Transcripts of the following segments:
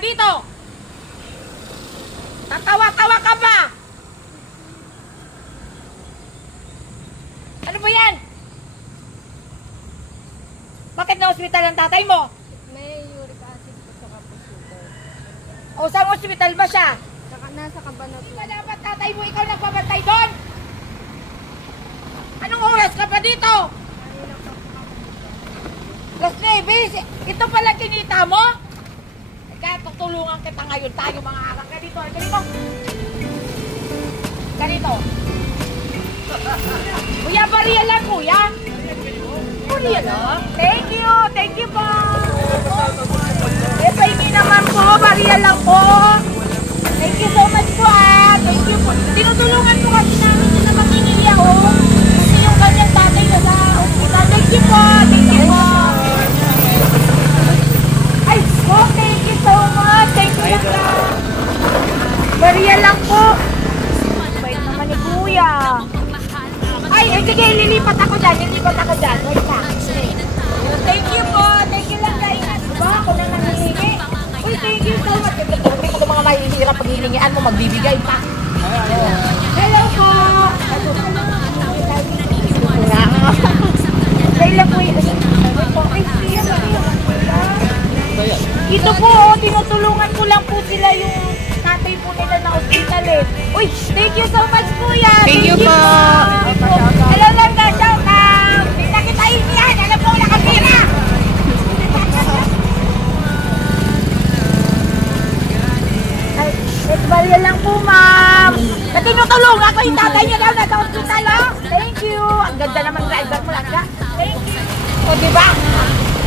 dito. Tatawa-tawa ka ba? Ano ba yan? Bakit na ospital ang tatay mo? May uric acid po sa kapusutan. O saan ospital ba siya? Nasa Cabanatuan. Di ba dapat tatay mo ikaw nagpapantay doon? Anong oras ka pa dito? Las 9. Ito pala kinita mo? Kaya tutulungan kita ngayon tayo mga akang. Ganito, ganito. Ganito. Kuya, bariya lang kuya. Bariya lang. Thank you po. Pahingi naman po, bariya lang po. Thank you so much po Thank you po. Tinutulungan po kasi namin na makinilya kasi yung kanyang tatay na sa ospital. Thank you po. Ay, po, thank you so much. Thank you lang. Bariya lang po. Bait naman ni kuya. Ay, sige, lilipat ako dyan. Wait na. Thank you po. Thank you lang guys. Diba? Ako na nangihingi. Uy, thank you so much. Hindi ko mga mahihirap pag hiningian mo, magbibigay pa. Hello po. Hello po. Ito po, tinutulungan ko lang po sila yung tatay po nila na hospital Uy, thank you so much kuya. Thank you po. Hello lang guys, shout out. Hindi kita hinihan, alam po nakapira. Bariya lang po, ma'am. Tinutulungan ko yung tatay niya daw nasa hospital, Thank you. Ang ganda naman driver mo, Langga. Thank you. O, diba?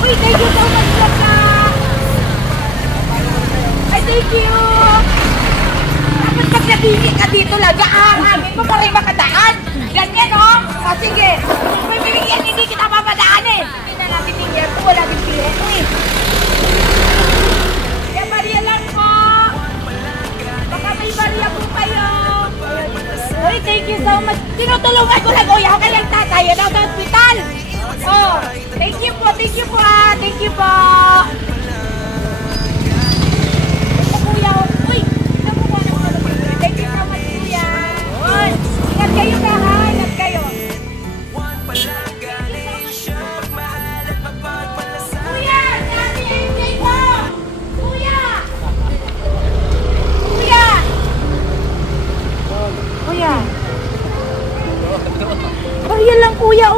Uy, thank you so much, Langga. Ay, thank you. Dapat pag nabili ka dito, Langga, hangin mo pa rin makadaan. Ganyan, O, sige. Kung may bibigyan, hindi kita mapadaan, Hindi na natin bigyan ko. Wala din bilhin, Kaya bariya lang po. Baka may bariya po kayo. Uy, thank you so much. Tinutulungan ko lang, kuya. Kaya ang tatay, sa hospital. Oh, thank you po. Thank you po. Ito, kuya. Uy, ito po Thank you so much, kuya. Ingat kayo Ingat kayo. Kuya, sabi MJ ko. Kuya. Bariya lang kuya,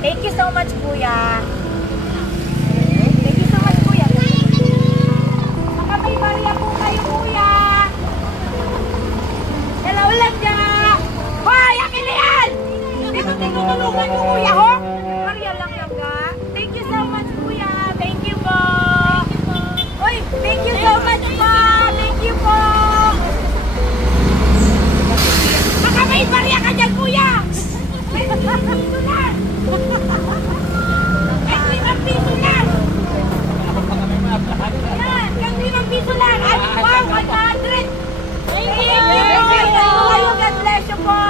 Thank you so much, kuya. Thank you so much, kuya. Baka may bariya po kayo, kuya. Hello, Langga. Hoy, akin na yan! Dito tinutulungan ko, kuya, Bariya lang, Langga. Thank you so much, kuya. Thank you po. Hoy, thank you so much po. Thank you po. Baka may bariya ka dyan, kuya! Piso lang! Kahit 5 piso lang! Yan! Kahit 5 piso lang! Ay, wow! 100! Thank you! God bless you po!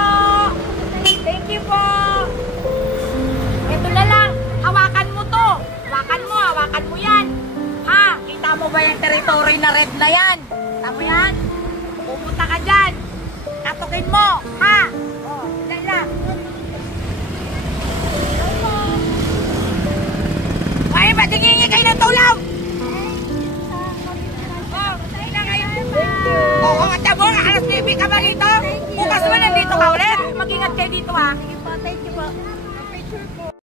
Thank you po! Ito na lang! Hawakan mo to! Hawakan mo yan! Kita mo ba yung territory na red na yan? Kita mo yan? Pupunta ka dyan! Katukin mo, yan lang. Ay, ba't hingi kayo ng tulaw? Tayo na kayo. Oo, tabo, alas 9 ka ba dito? Bukas mo nandito ka ulit. Mag-ingat kayo dito, Thank you po.